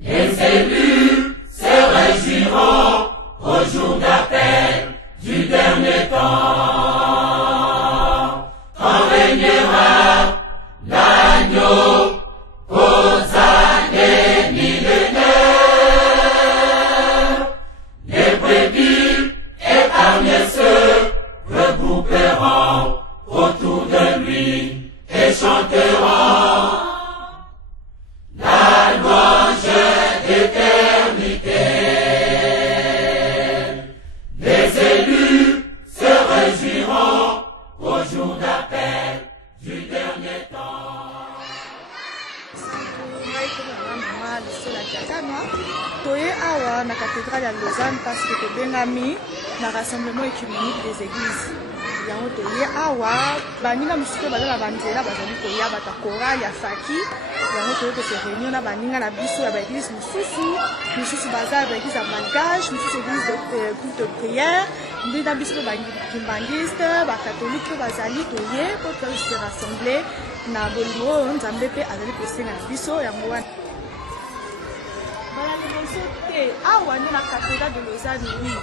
Les élus se réjouiront au jour d'appel du dernier temps. Quand régnera l'agneau aux années millénaires, les brebis épargnés se regrouperont autour de lui et chanteront la louange d'éternité. Les élus se réjouiront au jour d'appel du dernier temps. Toye awa na cathédrale à Lausanne parce que tobengami na rassemblement écuménique des églises. Yango toye awa baninga misusu baza na banzela bazali koya bata chorale ya faki. Yango toye se réunir na baninga na biso ya baéglise misusu baza ya baéglise ya malgache, misusu église de culte de prière, ndina biso bakimbangiste, bacatholique pe bazali toye po se rassembler na bolingo oyo Nzambe pe azali kosenga na biso yango wana. Mbala liboso te awa nde na cathédrale de Lausanne oui,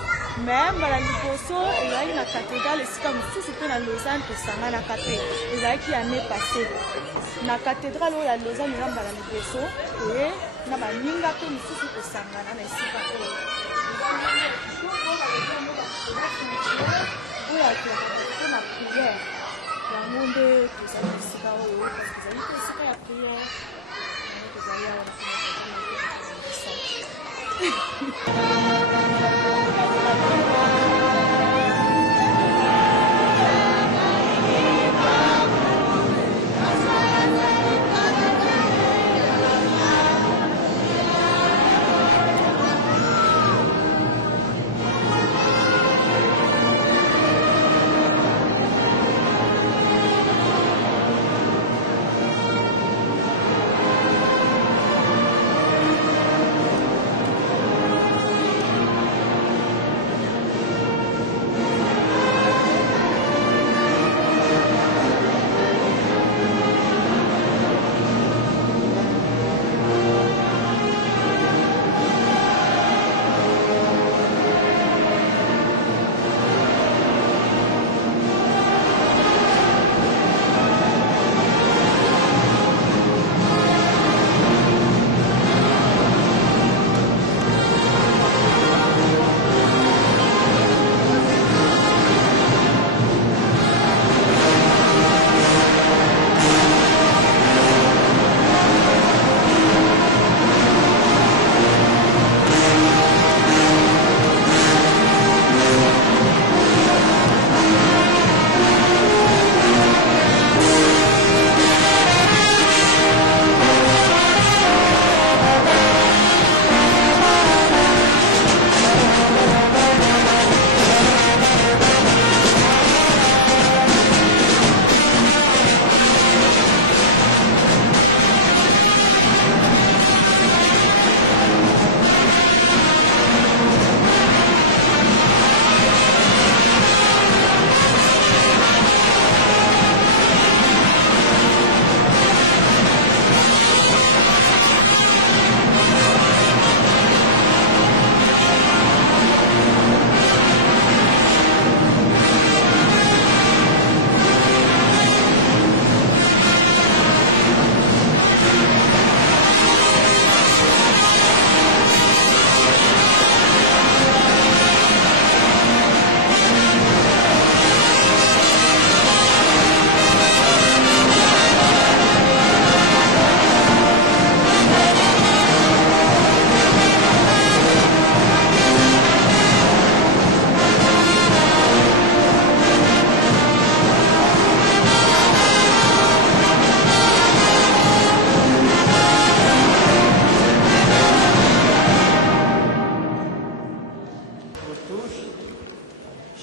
mais mbala liboso ezalaki na cathédrale esika mosusu mpe na Lausanne tosanganaka te ezalaki année passée na cathédrale oyo ya Lausanne eza mbala liboso toye na baninga mpe mosusu tosangana na esika oyo oyo atolakaka na prière yango nde tozali esika oyo parce ezali mpe esika ya prière yango tozali awa na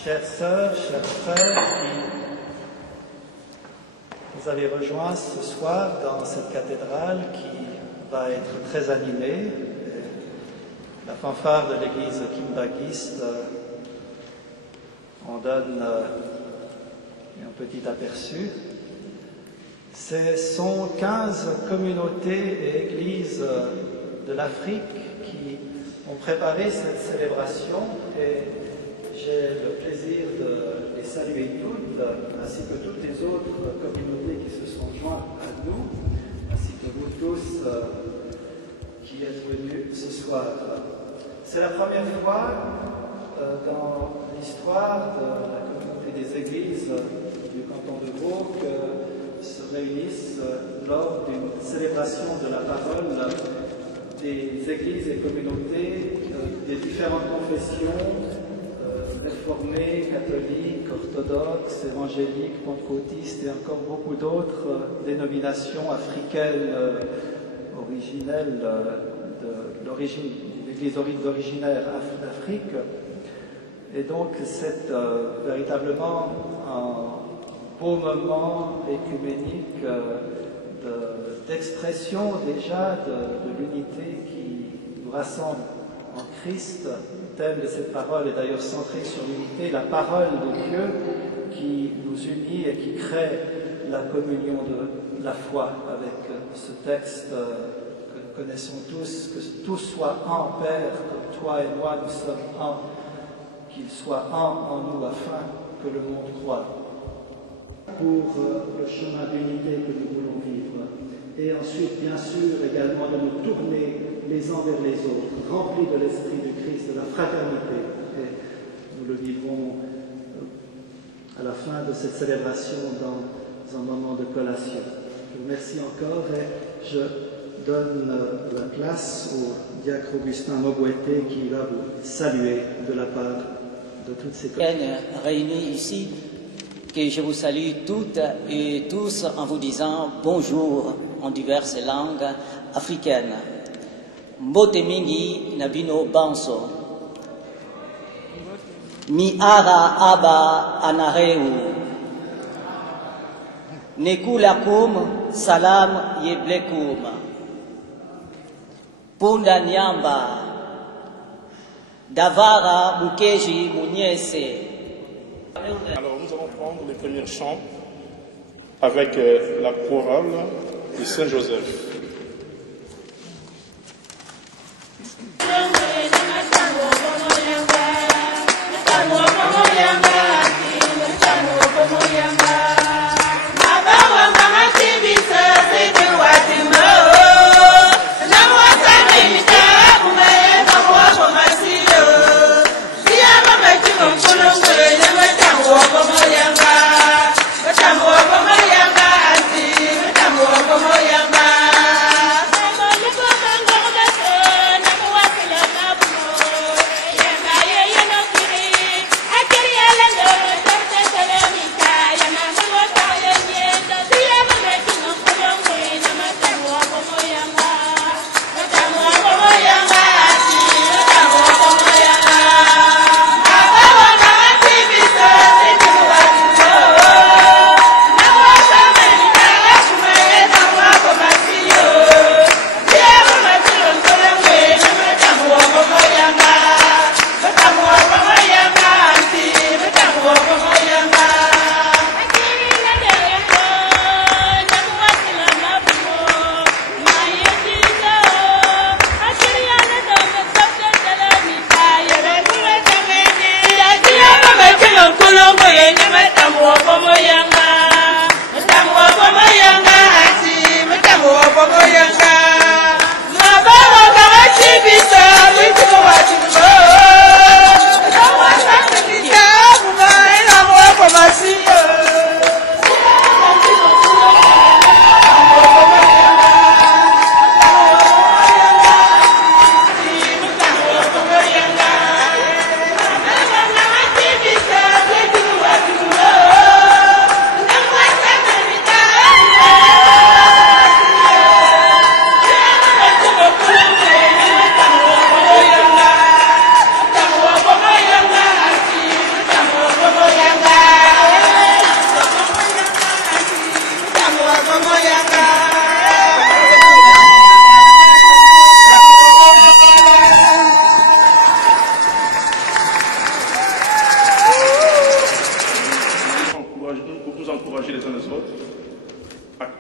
Chères sœurs, chers frères, qui nous avez rejoints ce soir dans cette cathédrale qui va être très animée. La fanfare de l'église kimbangiste en donne un petit aperçu. Ce sont 15 communautés et églises de l'Afrique qui ont préparé cette célébration et j'ai le plaisir de les saluer toutes, ainsi que toutes les autres communautés qui se sont jointes à nous, ainsi que vous tous qui êtes venus ce soir. C'est la première fois dans l'histoire de la communauté des églises du canton de Vaud que se réunissent lors d'une célébration de la parole des églises et communautés des différentes confessions, réformées, catholiques, orthodoxes, évangéliques, pentecôtistes et encore beaucoup d'autres dénominations africaines originelles de l'Église originaire d'Afrique. Et donc c'est véritablement un beau moment écuménique d'expression déjà de l'unité qui nous rassemble en Christ. Le thème de cette parole est d'ailleurs centré sur l'unité, la parole de Dieu qui nous unit et qui crée la communion de la foi avec ce texte que nous connaissons tous, que tous soient un, Père, comme toi et moi nous sommes un, qu'il soit un en nous afin que le monde croie. Pour le chemin d'unité que nous voulons vivre. Et ensuite, bien sûr, également de nous tourner les uns vers les autres, remplis de l'Esprit du Christ, de la fraternité. Et nous le vivrons à la fin de cette célébration dans un moment de collation. Je vous remercie encore et je donne la place au diacre Augustin Mogoueté qui va vous saluer de la part de toutes ces communautés réunies ici, que je vous salue toutes et tous en vous disant bonjour en diverses langues africaines. Mbote mingi nabino banso. Mi ara aba anareu. Nekulakum salam yeblekum. Punda nyamba. Davara mukeji munyese. Alors nous allons prendre les premiers chants avec la chorale de Saint-Joseph.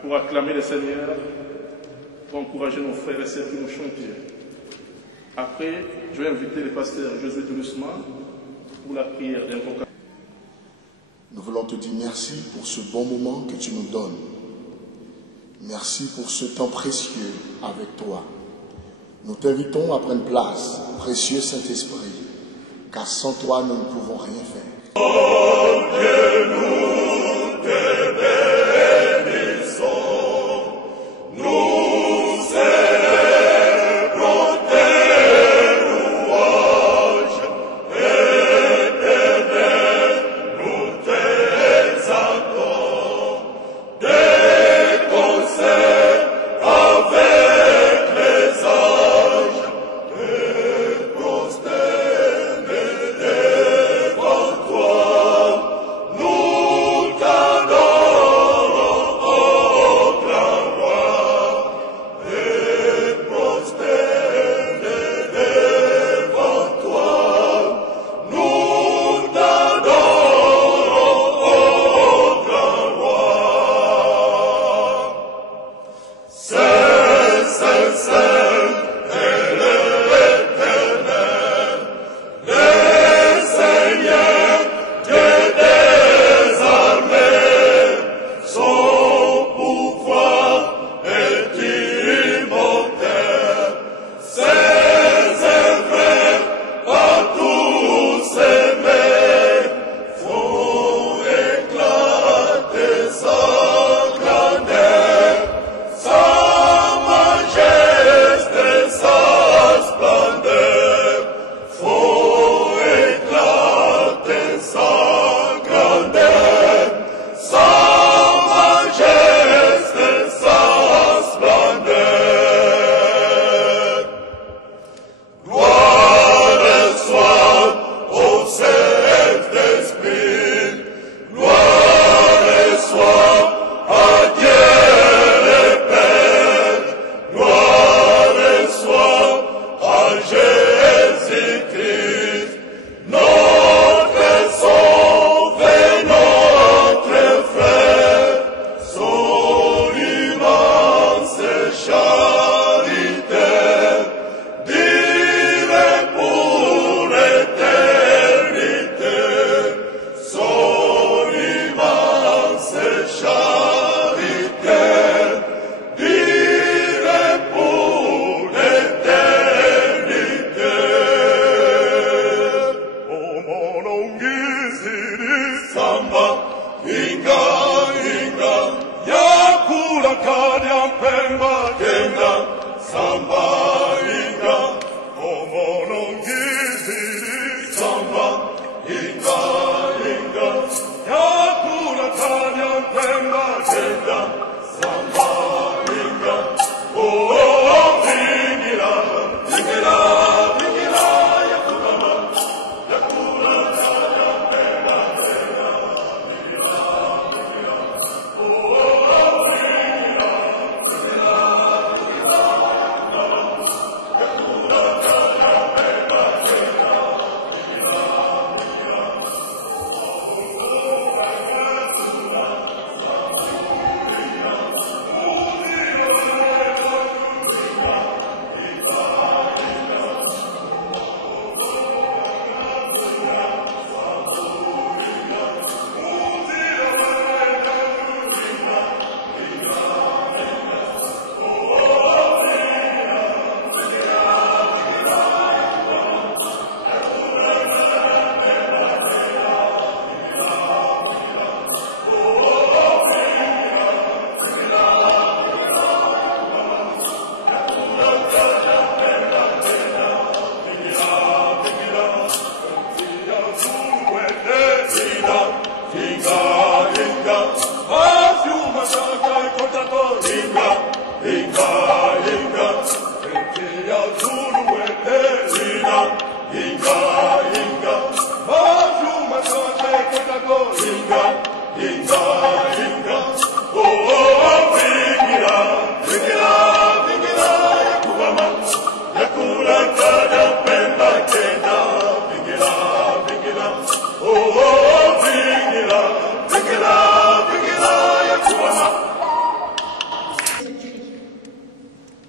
Pour acclamer le Seigneur, pour encourager nos frères et sœurs qui nous chantent. Après, je vais inviter le pasteur Josué Toulousman pour la prière d'invocation. Nous voulons te dire merci pour ce bon moment que tu nous donnes. Merci pour ce temps précieux avec toi. Nous t'invitons à prendre place, précieux Saint-Esprit, car sans toi, nous ne pouvons rien faire. Oh Dieu, nous te bénissons, nous célébrons tes louanges, Éternel, nous t'exaltons, des concerts avec les anges, et prosternés devant toi, nous t'adorons, ô grand roi, et prosternés devant toi, nous t'adorons, ô grand roi. Saint, Saint, Saint, est l'Éternel, le Seigneur, Dieu des armées. Son pouvoir est immortel, ses œuvres par tous aimés font éclater sa grandeur, sa majesté, sa splendeur, font éclater sa grandeur, sa majesté, sa splendeur. Gloire soit au Saint-Esprit, gloire soit à Dieu le Père, gloire soit à Jésus-Christ, notre Sauveur, notre frère, son immense charité, dirait pour l'éternité, son immense charité, dirait pour l'éternité. Oh mon ongiziri samba, inga, inga, yakula kanya pemba kenga, samba, inga. Oh mon ongiziri samba, inga, inga, yakula kanya pemba kenga, samba, inga. Oh, vingira, vingira, vingira, yakula kanya pemba kenga,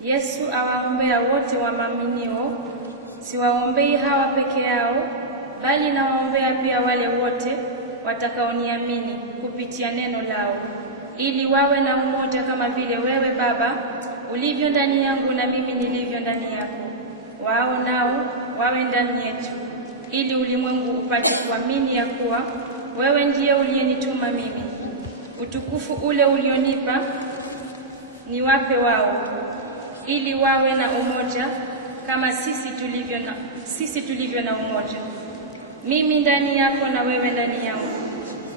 Yesu awaombea wote waaminio Siwaombei hawa peke yao, bali nawaombea pia wale wote watakaoniamini kupitia neno lao, ili wawe na umoja kama vile wewe Baba ulivyo ndani yangu na mimi nilivyo ndani yako. Wao nao wawe ndani yetu, ili ulimwengu upate kuamini ya kuwa wewe ndiye uliyenituma mimi. Utukufu ule ulionipa niwape wao, ili wawe na umoja kama sisi tulivyo na umoja. Mimi ndani yako na wewe ndani yangu,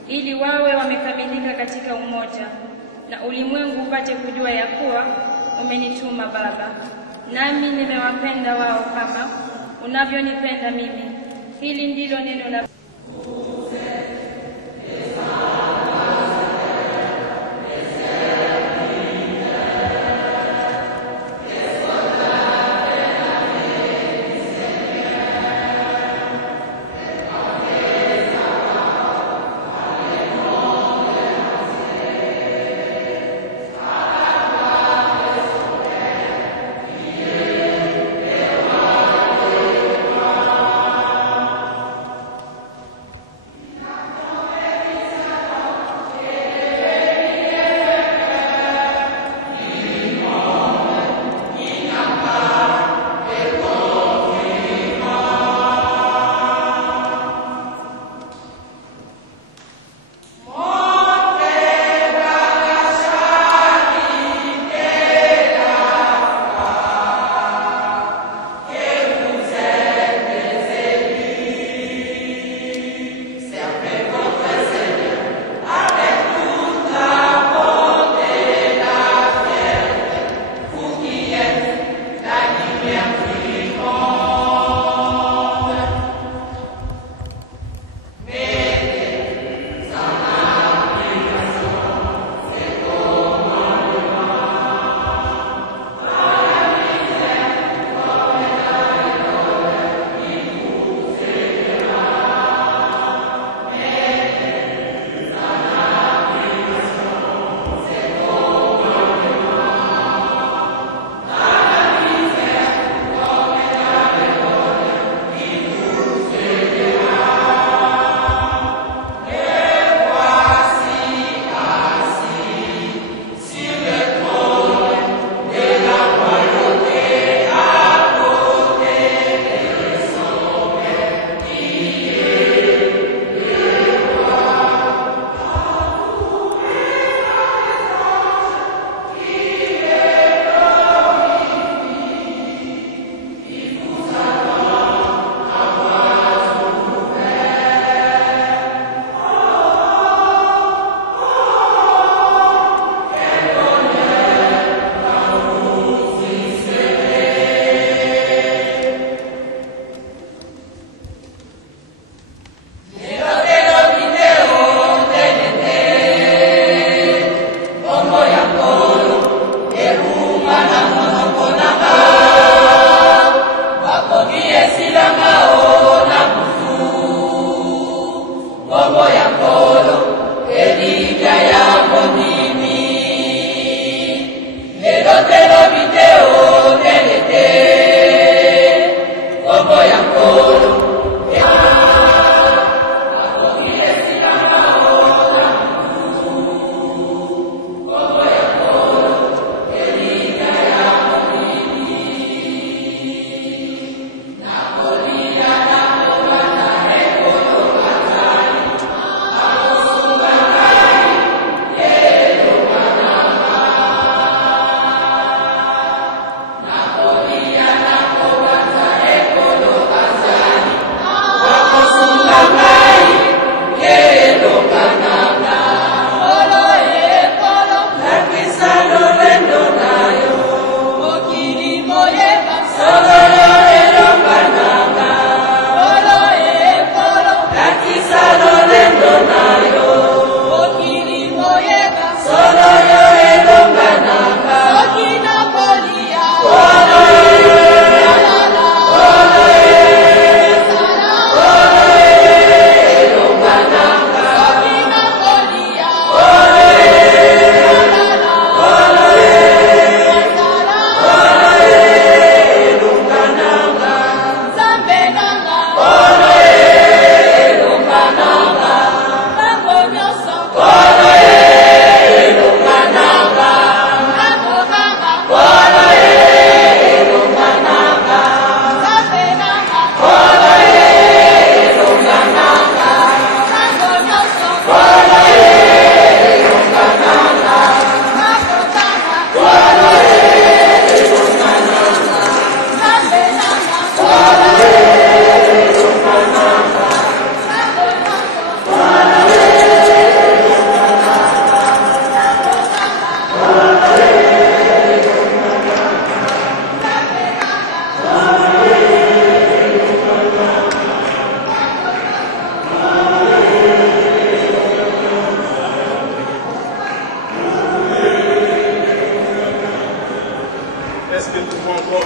ili wawe wamekamilika katika umoja, na ulimwengu upate kujua ya kuwa umenituma Baba, nami nimewapenda wao kama unavyonipenda mimi. Hili ndilo neno la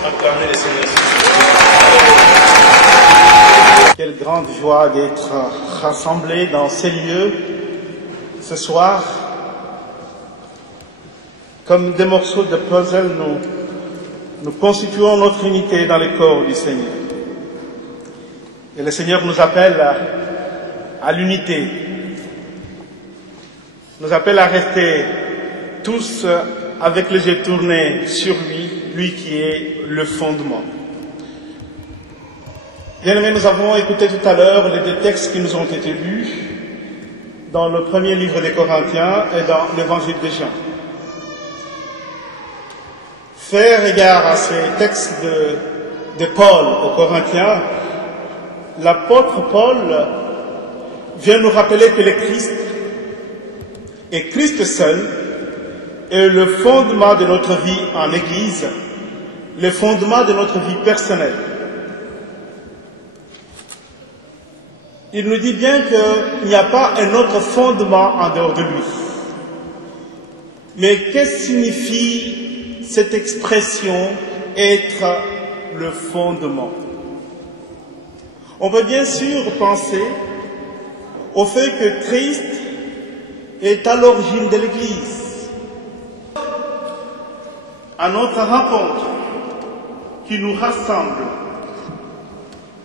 acclamer le Seigneur. Quelle grande joie d'être rassemblés dans ces lieux ce soir. Comme des morceaux de puzzle, nous constituons notre unité dans le corps du Seigneur. Et le Seigneur nous appelle à l'unité, nous appelle à rester tous avec les yeux tournés sur lui, lui qui est le fondement. Bien-aimés, nous avons écouté tout à l'heure les deux textes qui nous ont été lus dans le premier livre des Corinthiens et dans l'évangile de Jean. Faire égard à ces textes de Paul aux Corinthiens, l'apôtre Paul vient nous rappeler que le Christ et Christ seul est le fondement de notre vie en Église, le fondement de notre vie personnelle. Il nous dit bien qu'il n'y a pas un autre fondement en dehors de lui. Mais qu'est-ce que signifie cette expression être le fondement? On peut bien sûr penser au fait que Christ est à l'origine de l'Église, à notre rencontre qui nous rassemble,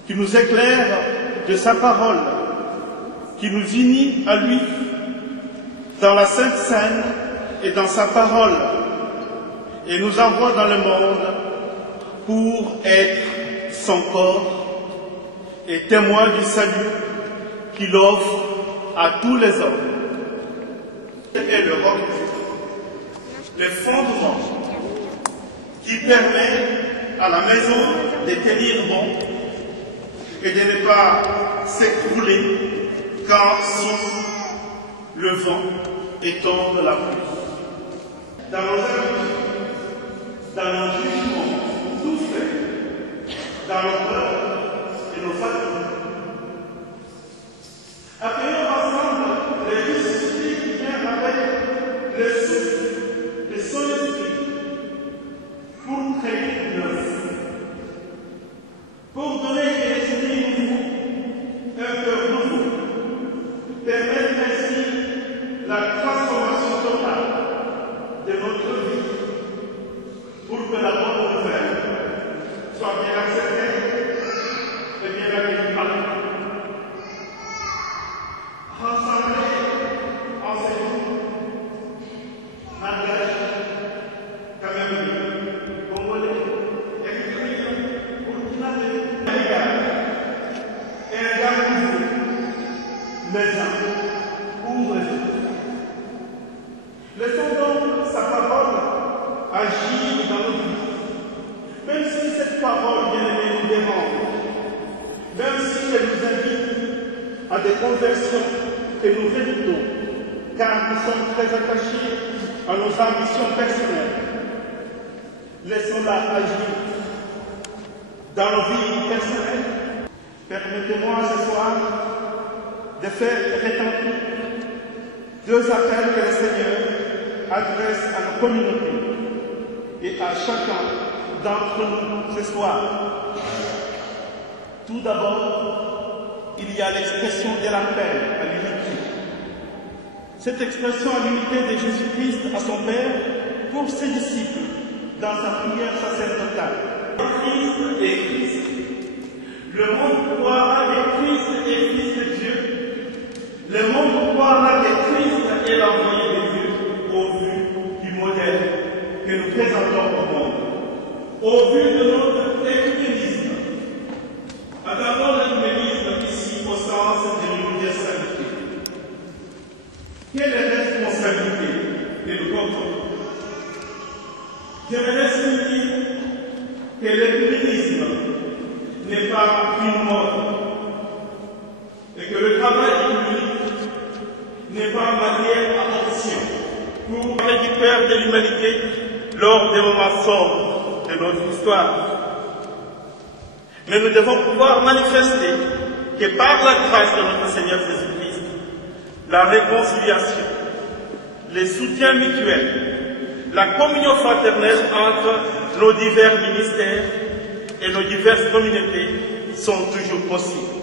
qui nous éclaire de sa parole, qui nous unit à lui dans la Sainte Seine et dans sa parole, et nous envoie dans le monde pour être son corps et témoin du salut qu'il offre à tous les hommes. Et le roc, le fondement qui permet à la maison de tenir bon et de ne pas s'écrouler quand souffle le vent et tombe la pluie. Dans nos habitudes, dans nos jugements, tout fait, dans nos peurs et nos fatigues. Accueillons ensemble les esprits qui viennent avec le souffle de son esprit pour créer neuf, pour donner un esprit nouveau, un cœur nouveau, permettre ainsi la transformation totale de notre vie, pour que la bonne nouvelle soit bien acceptée et bien accueillie par nous. Rassemblés en ces jours, malgré Cameroun, Congolais, Érythrée, Burkinabé, et un gars nouveau, maison, ouvre les yeux. Laissons donc sa parole agir dans nos vies, même si cette parole bien-aimée nous demande, même si elle nous invite à des conversions que nous redoutons, car nous sommes très attachés à nos ambitions personnelles. Laissons-la agir dans nos vies personnelles. Permettez-moi ce soir de faire retentir deux appels que le Seigneur adresse à nos communautés et à chacun d'entre nous ce soir. Tout d'abord, il y a l'expression de l'appel à l'unité. Cette expression à l'unité de Jésus-Christ à son Père pour ses disciples dans sa prière sacerdotale. Christ est Christ. Le monde croira que Christ est Fils de Dieu. Le monde croira que Christ est l'envoyé de Dieu au vu du modèle que nous présentons au monde. Au vu de notre écuménisme. Attendons l'écuménisme ici au sens de l'universalité. Quelle est la responsabilité de nous comprendre? J'aimerais souligner que l'écuménisme n'est pas une mode et que le travail écuménique n'est pas matière à option pour récupérer de l'humanité lors des moments sombres de notre histoire. Mais nous devons pouvoir manifester que par la grâce de notre Seigneur Jésus-Christ, la réconciliation, les soutiens mutuels, la communion fraternelle entre nos divers ministères et nos diverses communautés sont toujours possibles.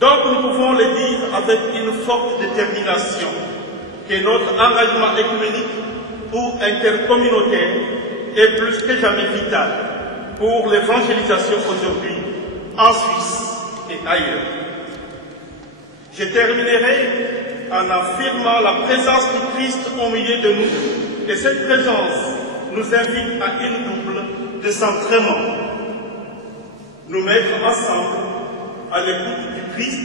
Donc nous pouvons le dire avec une forte détermination que notre engagement écuménique ou intercommunautaire est plus que jamais vital pour l'évangélisation aujourd'hui en Suisse et ailleurs. Je terminerai en affirmant la présence du Christ au milieu de nous, et cette présence nous invite à une double décentrement. Nous mettre ensemble à l'écoute du Christ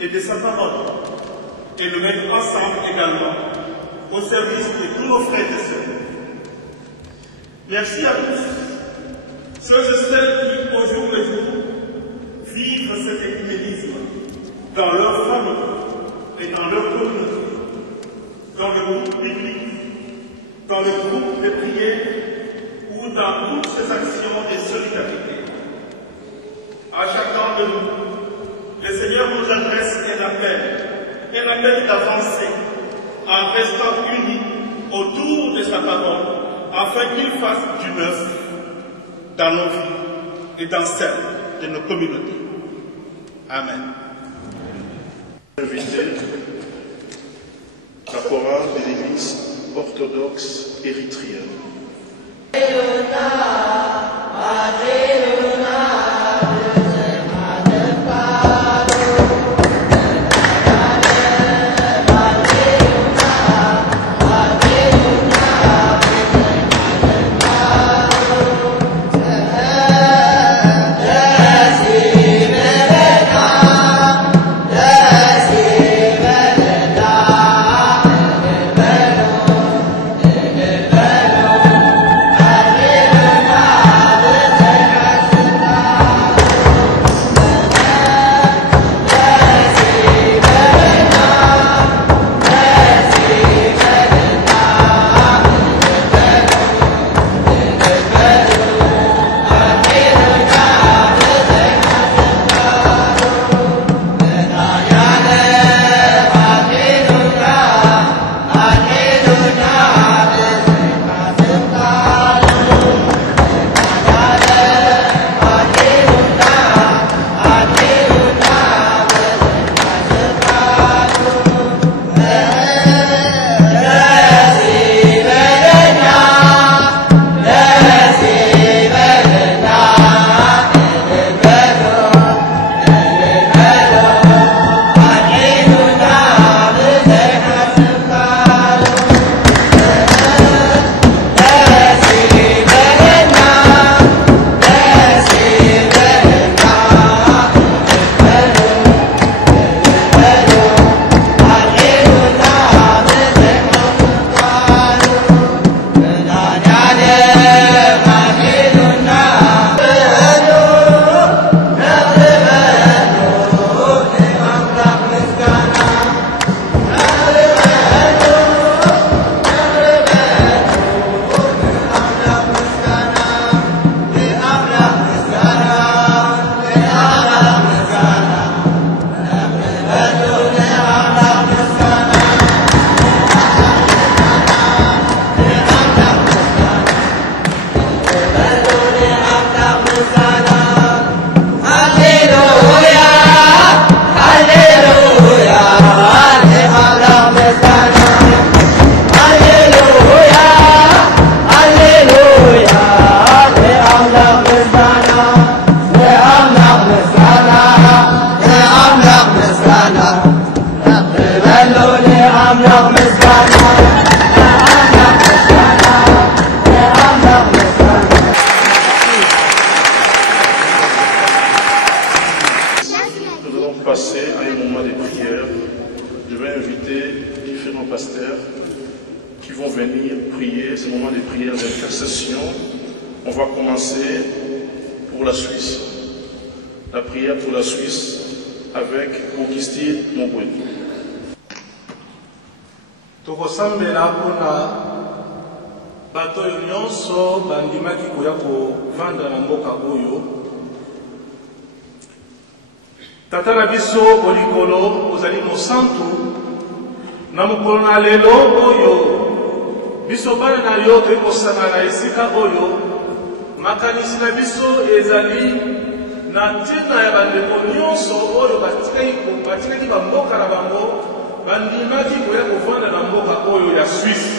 et de sa parole, et nous mettre ensemble également au service de tous nos frères et sœurs. Merci à tous, ceux et celles qui, au jour le jour, vivent cet écuménisme dans leur famille et dans leur communauté, dans le groupe biblique, dans le groupe de prière ou dans toutes ces actions de solidarité. À chacun de nous, le Seigneur nous adresse un appel d'avancer en restant unis autour de sa parole, afin qu'il fasse du neuf dans nos vies et dans celles de nos communautés. Amen. Invité la chorale de l'Église orthodoxe érythréenne. Passer à un moment de prière. Je vais inviter différents pasteurs qui vont venir prier ce moment de prière d'intercession. On va commencer pour la Suisse. La prière pour la Suisse avec Augustine Mobweni. Tokosambela mpona bato oyo nyonso bandimaki koya kovanda na mboka oyo. Tata na biso olikolo ozali mosantu na mokolo na lelo oyo biso bana na yo tokosangana esika oyo makanisi na biso ezali na ntina ya bandeko nyonso oyo batikaki bamboka na bango bandimaki koya kovanda na mboka oyo ya Swisse.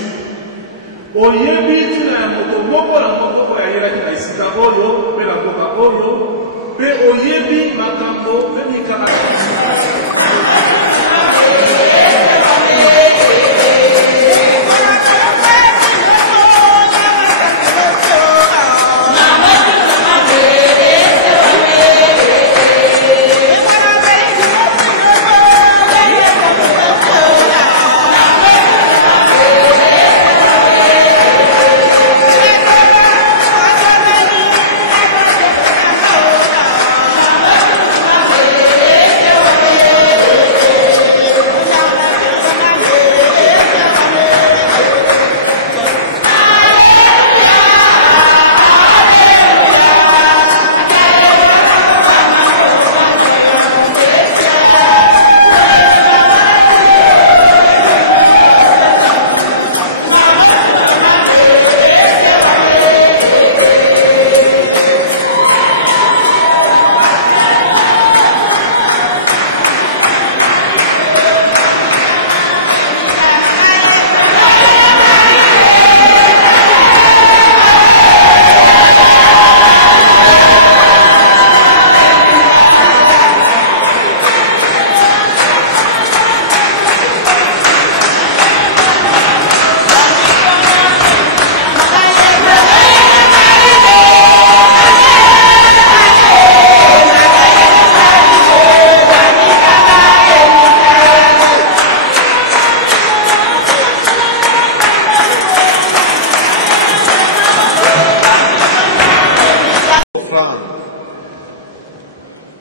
Oyebi ntina ya moto moko na moko ayelaki na esika oyo mpe na mboka oyo mpe oyebi makambo mpe mikaka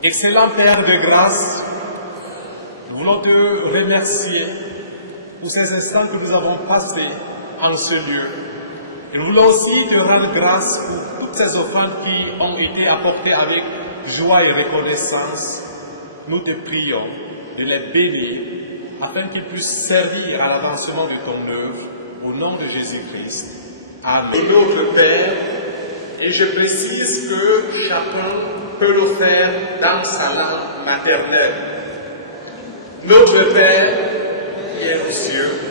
Excellent Père de grâce, nous voulons te remercier pour ces instants que nous avons passés en ce lieu. Et nous voulons aussi te rendre grâce pour toutes ces offrandes qui ont été apportées avec joie et reconnaissance. Nous te prions de les bénir afin qu'ils puissent servir à l'avancement de ton œuvre au nom de Jésus-Christ. Amen. Notre Père, et je précise que chacun peut le faire dans sa langue maternelle. Notre Père qui est aux cieux,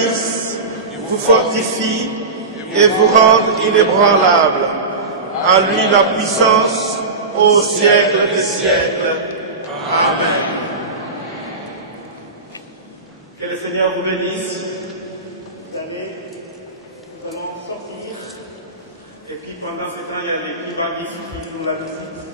bénisse, vous fortifie et vous rende inébranlable. À lui la puissance au siècle des siècles. Amen. Que le Seigneur vous bénisse. Allez, nous allons sortir. Et puis pendant ce temps, il y a l'équipe qui nous la visite.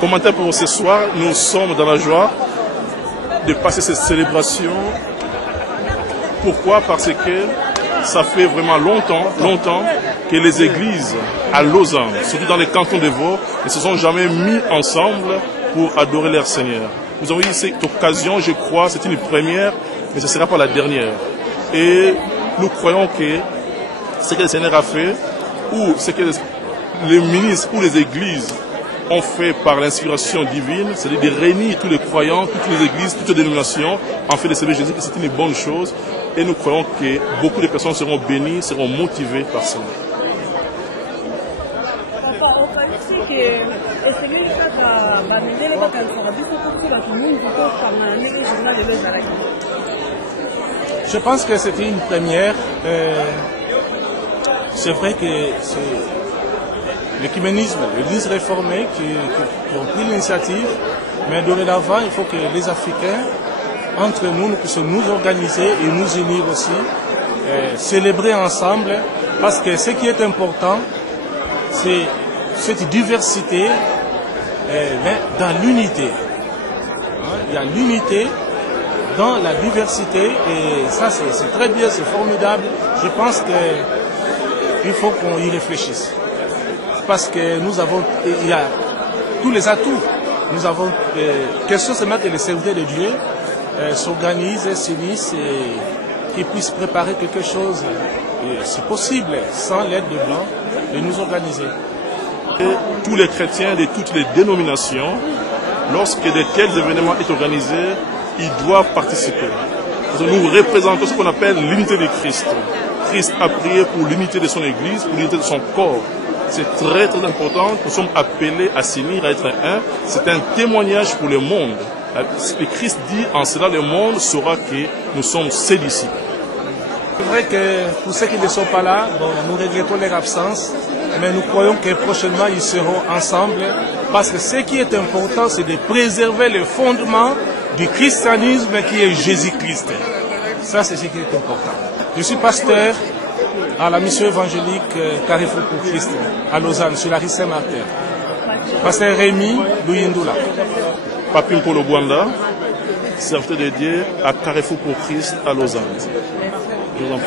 Commentaire pour ce soir, nous sommes dans la joie de passer cette célébration. Pourquoi? Parce que ça fait vraiment longtemps que les églises à Lausanne, surtout dans les cantons de Vaud, ne se sont jamais mis ensemble pour adorer leur Seigneur. Nous avons eu cette occasion, je crois, c'est une première, mais ce ne sera pas la dernière. Et nous croyons que ce que le Seigneur a fait, ou ce que les ministres ou les églises ont fait par l'inspiration divine, c'est-à-dire de réunir tous les croyants, toutes les églises, toutes les dénominations, en fait de célébrer Jésus, c'est une bonne chose. Et nous croyons que beaucoup de personnes seront bénies, seront motivées par cela. Je pense que c'était une première. C'est vrai que c'est l'écuménisme, l'Église réformée qui ont pris l'initiative, mais dorénavant, il faut que les Africains, entre nous, nous puissions nous organiser et nous unir aussi, célébrer ensemble, parce que ce qui est important, c'est cette diversité, mais dans l'unité. Il y a l'unité dans la diversité, et ça c'est très bien, c'est formidable. Je pense qu'il faut qu'on y réfléchisse. Parce que nous avons, il y a tous les atouts. Nous avons, question seulement que les serviteurs de Dieu s'organisent, s'unissent et qu'ils puissent préparer quelque chose, si possible, sans l'aide de blancs, de nous organiser. Et tous les chrétiens de toutes les dénominations, lorsque de tels événements sont organisés, ils doivent participer. Parce que nous représentons ce qu'on appelle l'unité de Christ. Christ a prié pour l'unité de son Église, pour l'unité de son corps. C'est très très important. Nous sommes appelés à s'unir, à être un. C'est un témoignage pour le monde. Et Christ dit, en cela le monde saura que nous sommes ses disciples. C'est vrai que pour ceux qui ne sont pas là, bon, nous regrettons leur absence, mais nous croyons que prochainement ils seront ensemble, parce que ce qui est important, c'est de préserver le fondement du christianisme qui est Jésus-Christ. Ça, c'est ce qui est important. Je suis pasteur à la mission évangélique Carrefour pour Christ à Lausanne, sur la rue Saint-Martin. Pasteur Rémi Louyindoula. Papim Polo Bwanda, serviteur de Dieu à Carrefour pour Christ à Lausanne. Je vous en prie.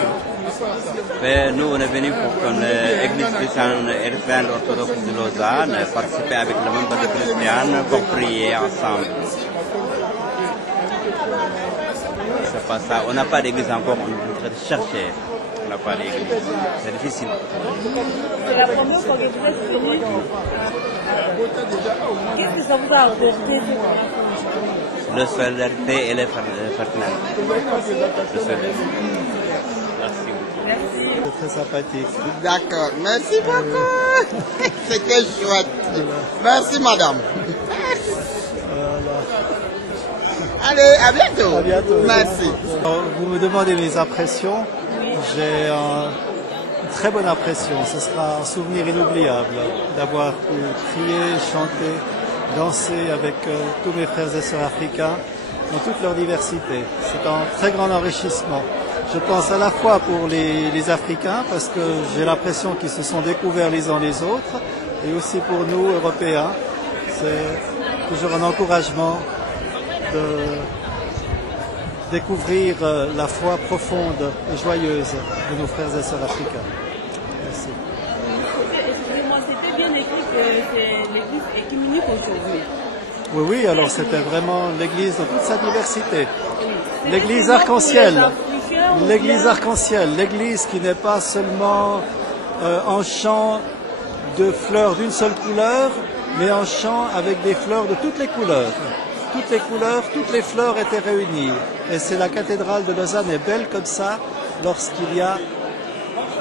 Mais nous, on est venus pour que l'Église chrétienne européenne orthodoxe de Lausanne participe avec le membre de Christiane pour prier ensemble. C'est pas ça. On n'a pas d'église encore, on est en train de chercher. On n'a pas d'église. C'est difficile. C'est la première fois que vous êtes venu. Qu'est-ce que ça vous a apporté? La solidarité et la fraternité. Merci. C'est très sympathique. D'accord, merci beaucoup. C'était chouette. Merci madame. Allez, à bientôt. À bientôt. Merci. Vous me demandez mes impressions. J'ai une très bonne impression. Ce sera un souvenir inoubliable d'avoir pu crier, chanter, danser avec tous mes frères et sœurs africains dans toute leur diversité. C'est un très grand enrichissement. Je pense à la fois pour les Africains, parce que j'ai l'impression qu'ils se sont découverts les uns les autres, et aussi pour nous, Européens. C'est toujours un encouragement de découvrir la foi profonde et joyeuse de nos frères et sœurs africains. Merci. Excusez-moi, c'était bien écrit que c'est l'église écuménique aujourd'hui. Oui, oui, alors c'était vraiment l'église dans toute sa diversité. L'église arc-en-ciel. L'église arc-en-ciel. L'église qui n'est pas seulement un champ de fleurs d'une seule couleur, mais un champ avec des fleurs de toutes les couleurs. Toutes les couleurs, toutes les fleurs étaient réunies. Et c'est la cathédrale de Lausanne est belle comme ça lorsqu'il y a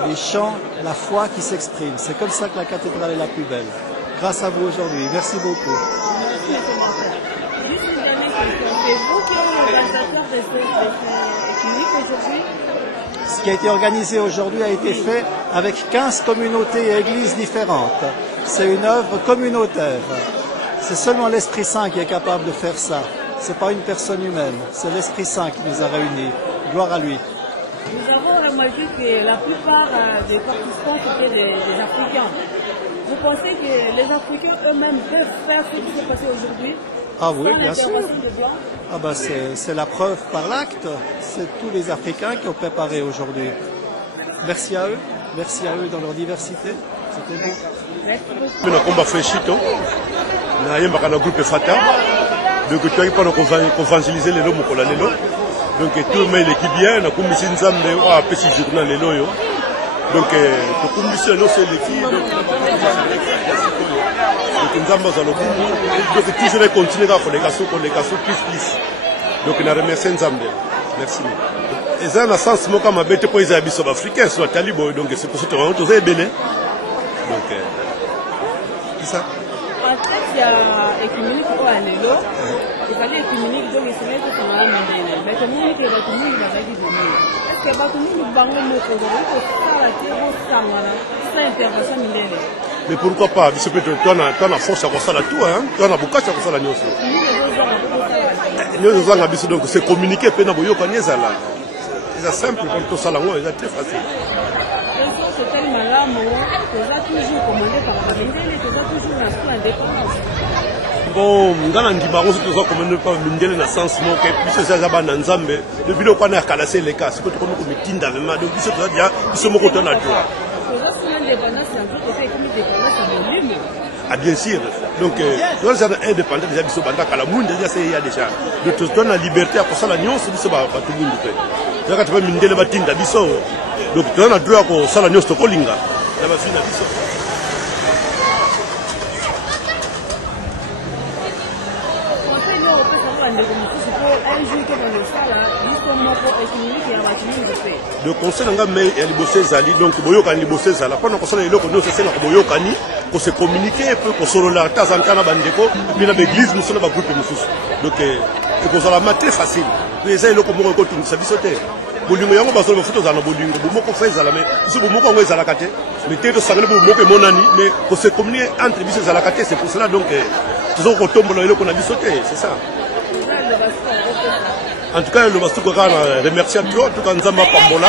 les chants, la foi qui s'exprime. C'est comme ça que la cathédrale est la plus belle. Grâce à vous aujourd'hui. Merci beaucoup. Juste une dernière question. C'est vous qui êtes l'organisateur de cette écuménique aujourd'hui? Ce qui a été organisé aujourd'hui a été fait avec 15 communautés et églises différentes. C'est une œuvre communautaire. C'est seulement l'Esprit Saint qui est capable de faire ça. Ce n'est pas une personne humaine. C'est l'Esprit Saint qui nous a réunis. Gloire à lui. Nous avons remarqué que la plupart des participants étaient des Africains. Vous pensez que les Africains eux-mêmes peuvent faire ce qui s'est passé aujourd'hui? Ah oui, bien sûr. Des Blancs? Ah bah c'est la preuve par l'acte. C'est tous les Africains qui ont préparé aujourd'hui. Merci à eux dans leur diversité. C'était beau. Merci beaucoup. Na komba freshito na yembaka na groupe Fata donc toyi mpona koevangelize lelo mokola lelo donc tout l'équipe bien nakumbisi nzambe oyo apesi journal lelo oyo donc tokumbisi lelo so eleki donc nzambe azala lokumu donc toujours continue kaka koleka so plus donc na remercie nzambe merci. Eza na sens moko mabe te mpo ezala biso baafricain so batali boye donc c'est pour ça toza ebele donc ça. En fait, il y a économique pour aller là. Il fallait économique donc c'est mettre sur la main. Mais comme il y a économique, il va pas dire mieux. Est-ce que pas tout le monde bango me cause pour ça la terre au sangana, ça intervention millénaire. Mais pourquoi pas? Parce que toi na force à ça la tout hein. Toi na bukata à ça la nyonso. Nous avons besoin donc c'est communiquer pe na boyo kanyeza là. C'est simple comme tout ça là, c'est très facile. C'est tellement là, c'est toujours commandé par la Mindele, c'est toujours l'instant indépendance. Bon, dans l'angibaron, c'est toujours commandé par Mindele dans le sens où puisque c'est ça dans Nzambe, depuis le qu'on a cassé les cas, c'est que tu connais comme Tinda vraiment, donc c'est ça déjà, ils sont beaucoup dans la joie. C'est l'indépendance, c'est un peu fait comme l'indépendance à lui. Ah bien sûr. Donc, dans les indépendants, déjà, ils sont bandés à la moune, déjà, c'est il y a déjà. Donc, tu donnes la liberté à pour ça la nuance, c'est pas tout le monde. Quand tu vas Mindele Batinda, biso. Donc, tu as le droit à ça la nuance de Kolinga. La machine à biso. Le conseil n'a pas mis les bossés zali donc boyokani bossé zala pendant qu'on s'en est là qu'on nous c'est là boyokani qu'on se communiquer peu qu'on se relate à Zantana bandeko puis dans l'église nous sommes pas groupe nous donc et qu'on s'en la très facile les ailes comme on continue ça bisoter bolingo yango baso le photo zala bolingo bomoko fait zala mais si bomoko ngo zala kate mais tete sangale bomoko monani mais qu'on se communiquer entre biso zala kate c'est pour cela donc toujours qu'on tombe là qu'on a bisoter c'est ça. En tout cas, le Bastou Koran remercie à toi, tout cas, Nzamba Pambola.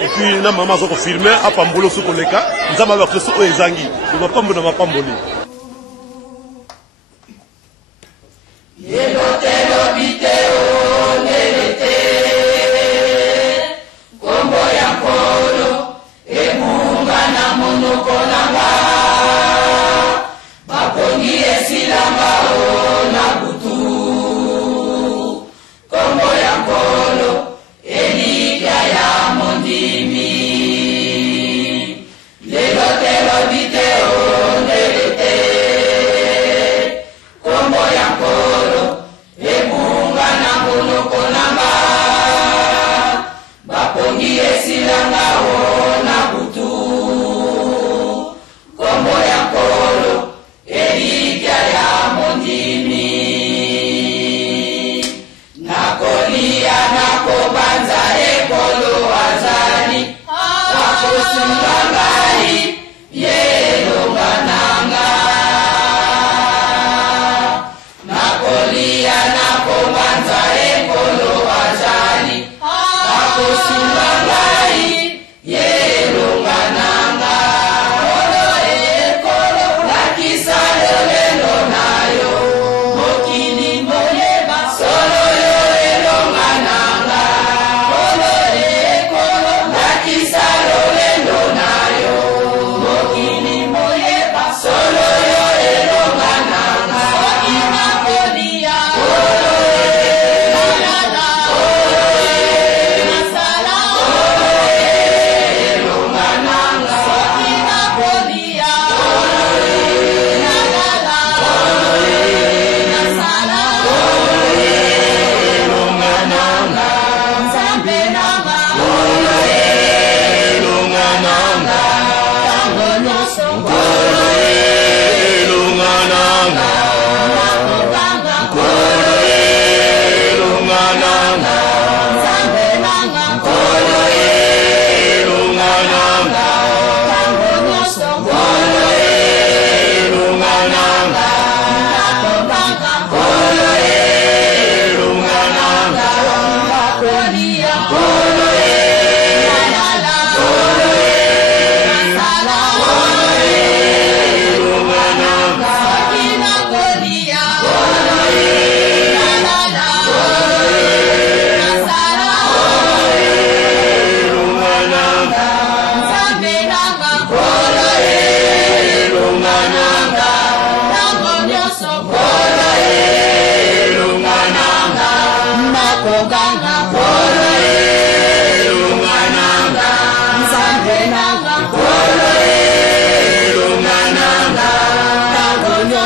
Et puis, na maman s'est confirmé à Pambolo sous Koleka. Nzamba va faire sous Ezangi. Il va pas me donner ma Pamboli. Kombo ya kolo, Elikia ya mondi.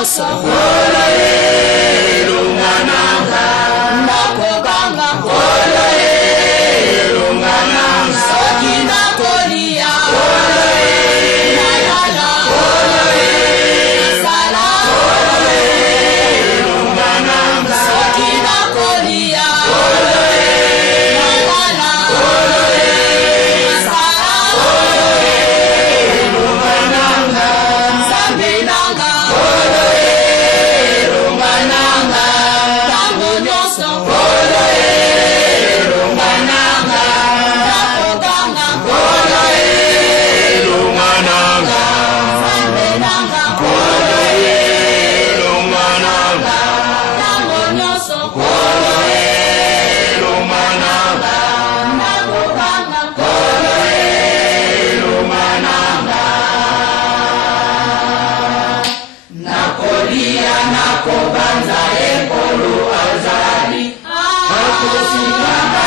nyonso nkolo elungananga nakoganga nkolo elungananga soki nakolia nkolo nayala nkolo nasala nkolo elungananga soki nakolia nkolo nayala nkolo nasala nkolo elungananga nzambe nanga nkolo elungananga ntango nyonso nkolo elungananga nakoganga nkolo elungananga nzambe nanga nkolo elungananga ntango nyonso nkolo elungananga nakoganga nkolo elungananga nakolia nakobanza ekolo azali nakosinanga